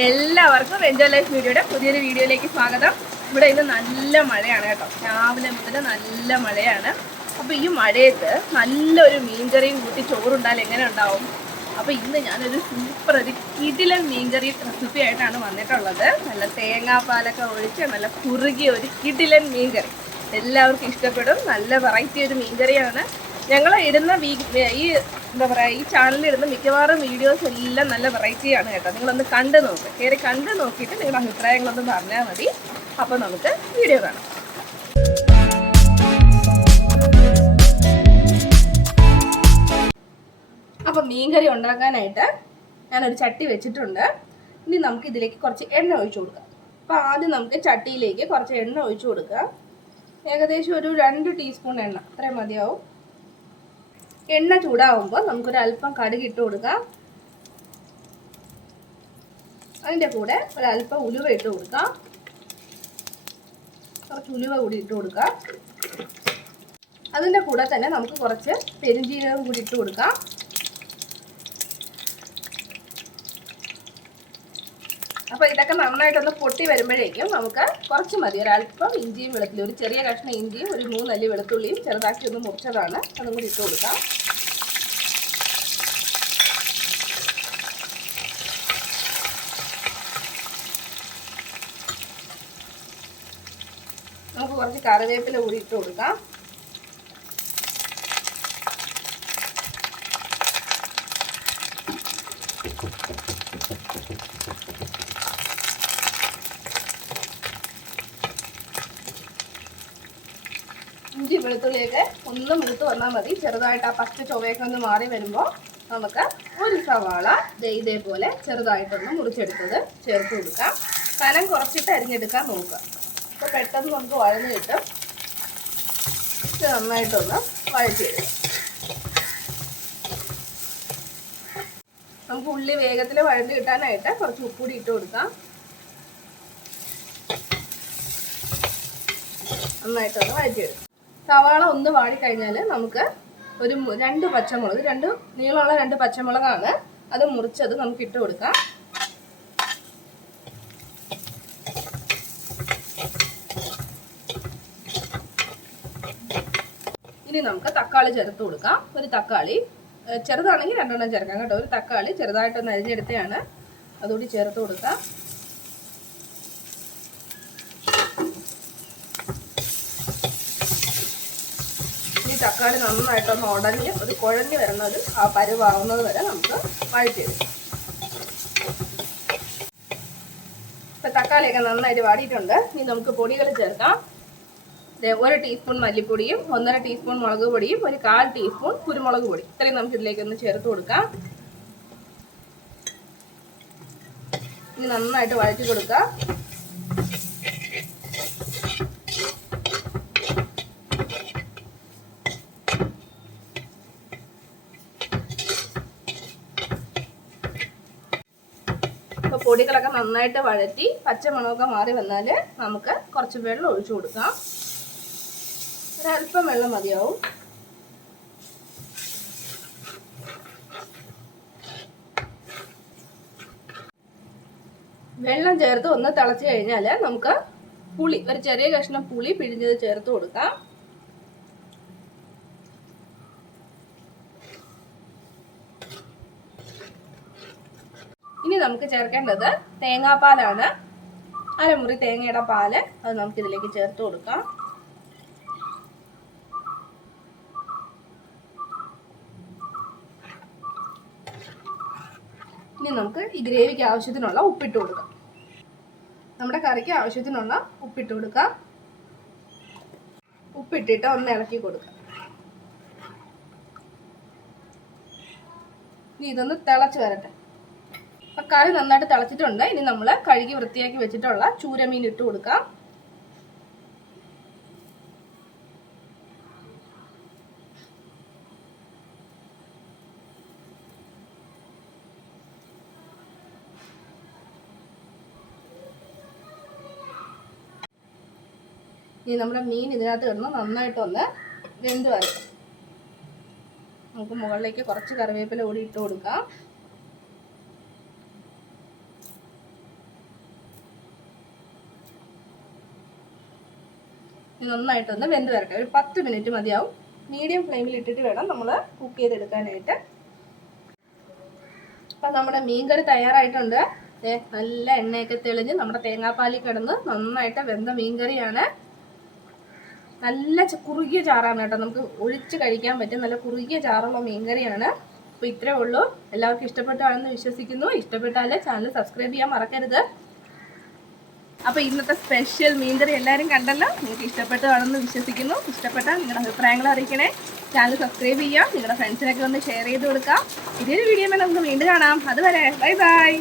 എല്ലാവർക്കും enjoy life വീഡിയോയുടെ പുതിയൊരു വീഡിയോയിലേക്ക് സ്വാഗതം. ഇവിടെ ഇന്ന് നല്ല മഴയാണ് കേട്ടോ. രാവിലെ മുതൽ നല്ല മഴയാണ്. അപ്പോൾ ഈ മഴയത്ത് നല്ലൊരു മീൻകറിയും കൂട്ടി ചോറുണ്ടാൽ എങ്ങനെ ഉണ്ടാവും? അപ്പോൾ ഇന്ന് ഞാനൊരു സൂപ്പർ ഒരു കിടിലൻ മീൻകറി റെസിപ്പി ആയിട്ടാണ് വന്നിട്ടുള്ളത്. നല്ല തേങ്ങാപ്പാലൊക്കെ ഒഴിച്ച് നല്ല കുറുകിയ ഒരു കിടിലൻ മീൻകറി എല്ലാവർക്കും ഇഷ്ടപ്പെടും. നല്ല വെറൈറ്റി ഒരു മീൻകറിയാണ്. ഞങ്ങൾ ഇടുന്ന ഈ എന്താ പറയുക, ഈ ചാനലിൽ ഇടുന്ന മിക്കവാറും വീഡിയോസ് എല്ലാം നല്ല വെറൈറ്റിയാണ് കേട്ടോ. നിങ്ങളൊന്ന് കണ്ടു നോക്ക്, കയറി കണ്ടു നോക്കിയിട്ട് നിങ്ങളുടെ അഭിപ്രായങ്ങളൊന്ന് പറഞ്ഞാൽ മതി. അപ്പോൾ നമുക്ക് വീഡിയോ കാണാം. അപ്പോൾ മീൻകറി ഉണ്ടാക്കാനായിട്ട് ഞാനൊരു ചട്ടി വെച്ചിട്ടുണ്ട്. ഇനി നമുക്ക് ഇതിലേക്ക് കുറച്ച് എണ്ണ ഒഴിച്ചു കൊടുക്കാം. അപ്പോൾ ആദ്യം നമുക്ക് ചട്ടിയിലേക്ക് കുറച്ച് എണ്ണ ഒഴിച്ചു കൊടുക്കാം. ഏകദേശം ഒരു 2 ടീസ്പൂൺ എണ്ണ അത്രയും മതിയാവും. എണ്ണ ചൂടാവുമ്പോൾ നമുക്കൊരു അല്പം കടുക് ഇട്ട് കൊടുക്കാം. അതിൻ്റെ കൂടെ ഒരല്പം ഉലുവ ഇട്ട് കൊടുക്കാം. കുറച്ച് ഉലുവ കൂടി ഇട്ട് കൊടുക്കാം. അതിൻ്റെ കൂടെ തന്നെ നമുക്ക് കുറച്ച് പെരുംജീരകം കൂടി ഇട്ട് കൊടുക്കാം. അപ്പോൾ ഇതൊക്കെ നന്നായിട്ടൊന്ന് പൊട്ടി വരുമ്പോഴേക്കും നമുക്ക് കുറച്ച് മതി, ഒരല്പം ഇഞ്ചിയും വെളുത്തുള്ളിയും, ഒരു ചെറിയ കഷ്ണം ഇഞ്ചിയും ഒരു 3 അല്ലി വെളുത്തുള്ളിയും ചെറുതാക്കി ഒന്ന് മുറിച്ചതാണ്, അതും കൂടി ഇട്ട് കൊടുക്കാം. നമുക്ക് കുറച്ച് കറിവേപ്പില കൂടി ഇട്ട് കൊടുക്കാം. ഇഞ്ചി വെളുത്തുള്ളിയൊക്കെ ഒന്ന് മൂത്ത് വന്നാൽ മതി. ചെറുതായിട്ട് ആ പച്ച ചുവയൊക്കെ ഒന്ന് മാറി വരുമ്പോൾ നമുക്ക് ഒരു സവാള ഇതേപോലെ ചെറുതായിട്ടൊന്ന് മുറിച്ചെടുത്തത് ചേർത്ത് കൊടുക്കാം. കനം കുറച്ചിട്ട് അരിഞ്ഞെടുക്കാൻ നോക്കുക. അപ്പോൾ പെട്ടെന്ന് നമുക്ക് വഴന്ന് കിട്ടും. ഇത് നന്നായിട്ടൊന്ന് വഴറ്റിയെടുക്കാം. നമുക്ക് ഉള്ളി വേഗത്തിൽ വഴന്ന് കിട്ടാനായിട്ട് കുറച്ച് ഉപ്പുകൂടി ഇട്ട് കൊടുക്കാം. നന്നായിട്ടൊന്ന് വഴറ്റിയെടുക്കാം. സവാള ഒന്ന് വാടിക്കഴിഞ്ഞാൽ നമുക്ക് ഒരു 2 പച്ചമുളക്, 2 നീളമുള്ള 2 പച്ചമുളകാണ്, അത് മുറിച്ചത് നമുക്ക് ഇട്ട് കൊടുക്കാം. ഇനി നമുക്ക് തക്കാളി ചേർത്ത് കൊടുക്കാം. ഒരു തക്കാളി ചെറുതാണെങ്കിൽ 2 എണ്ണം ചേർക്കാം കേട്ടോ. ഒരു തക്കാളി ചെറുതായിട്ടൊന്ന് അരിഞ്ഞെടുത്തതാണ്, അതുകൂടി ചേർത്ത് കൊടുക്കാം. തക്കാളി നന്നായിട്ടൊന്ന് ഉടഞ്ഞ് ഒരു കുഴഞ്ഞ് വരുന്നത് ആ പരുവാകുന്നത് വരെ നമുക്ക് വഴറ്റിയെടുക്കാം. ഇപ്പം തക്കാളിയൊക്കെ നന്നായിട്ട് വാടിയിട്ടുണ്ട്. ഇനി നമുക്ക് പൊടികൾ ചേർക്കാം. 1 ടീസ്പൂൺ മല്ലിപ്പൊടിയും 1.5 ടീസ്പൂൺ മുളക് പൊടിയും 1/4 ടീസ്പൂൺ കുരുമുളക് പൊടി, ഇത്രയും നമുക്ക് ഇതിലേക്കൊന്ന് ചേർത്ത് കൊടുക്കാം. ഇനി നന്നായിട്ട് വഴറ്റി കൊടുക്കാം. അപ്പോൾ പൊടികളൊക്കെ നന്നായിട്ട് വഴറ്റി പച്ചമണമൊക്കെ മാറി വന്നാൽ നമുക്ക് കുറച്ച് വെള്ളം ഒഴിച്ചു കൊടുക്കാം. ഒരല്പം വെള്ളം മതിയാവും. വെള്ളം ചേർത്ത് ഒന്ന് തിളച്ച് കഴിഞ്ഞാൽ നമുക്ക് പുളി, ഒരു ചെറിയ കഷ്ണം പുളി പിഴിഞ്ഞത് ചേർത്ത് കൊടുക്കാം. ഇനി നമുക്ക് ചേർക്കേണ്ടത് തേങ്ങാപ്പാലാണ്. അരമുറി തേങ്ങയുടെ പാല്, അത് നമുക്കിതിലേക്ക് ചേർത്ത് കൊടുക്കാം. ഇനി നമുക്ക് ഈ ഗ്രേവിക്ക് ആവശ്യത്തിനുള്ള ഉപ്പിട്ട് കൊടുക്കാം. നമ്മുടെ കറിക്ക് ആവശ്യത്തിനുള്ള ഉപ്പിട്ട് കൊടുക്കാം. ഉപ്പിട്ടിട്ട് ഒന്ന് ഇളക്കി കൊടുക്കാം. ഇനി ഇതൊന്ന് തിളച്ച് വരട്ടെ. അപ്പം കറി നന്നായിട്ട് തിളച്ചിട്ടുണ്ട്. ഇനി നമ്മൾ കഴുകി വൃത്തിയാക്കി വെച്ചിട്ടുള്ള ചൂരമീൻ ഇട്ട് കൊടുക്കാം. ഇനി നമ്മുടെ മീൻ ഇതിനകത്ത് കിടന്ന് നന്നായിട്ടൊന്ന് വെന്ത് വരും. നമുക്ക് മുകളിലേക്ക് കുറച്ച് കറിവേപ്പില കൂടി ഇട്ട് കൊടുക്കാം. ഇത് നന്നായിട്ടൊന്ന് വെന്ത് വരട്ടെ. ഒരു 10 മിനിറ്റ് മതിയാവും. മീഡിയം ഫ്ലെയിമിൽ ഇട്ടിട്ട് വേണം നമ്മൾ കുക്ക് ചെയ്തെടുക്കാനായിട്ട്. അപ്പം നമ്മുടെ മീൻകറി തയ്യാറായിട്ടുണ്ട്. നല്ല എണ്ണയൊക്കെ തെളിഞ്ഞ് നമ്മുടെ തേങ്ങാപ്പാലിൽ കിടന്ന് നന്നായിട്ട് വെന്ത മീൻകറിയാണ്. നല്ല കുറുകിയ ചാറാണ് കേട്ടോ, നമുക്ക് ഒഴിച്ച് കഴിക്കാൻ പറ്റും. നല്ല കുറുകിയ ചാറുള്ള മീൻകറിയാണ്. അപ്പോൾ ഇത്രേ ഉള്ളൂ. എല്ലാവർക്കും ഇഷ്ടപ്പെട്ടാണെന്ന് വിശ്വസിക്കുന്നു. ഇഷ്ടപ്പെട്ടാൽ ചാനൽ സബ്സ്ക്രൈബ് ചെയ്യാൻ മറക്കരുത്. അപ്പോൾ ഇന്നത്തെ സ്പെഷ്യൽ മീൻകറി എല്ലാവരും കണ്ടല്ലോ. നിങ്ങൾക്ക് ഇഷ്ടപ്പെട്ടതാണെന്ന് വിശ്വസിക്കുന്നു. ഇഷ്ടപ്പെട്ടാൽ നിങ്ങളുടെ അഭിപ്രായങ്ങൾ അറിയിക്കണേ. ചാനൽ സബ്സ്ക്രൈബ് ചെയ്യാം. നിങ്ങളുടെ ഫ്രണ്ട്സിനൊക്കെ ഒന്ന് ഷെയർ ചെയ്ത് കൊടുക്കാം. ഇതൊരു വീഡിയോ നമുക്ക് വീണ്ടും കാണാം. അതുവരെ ബൈ ബൈ.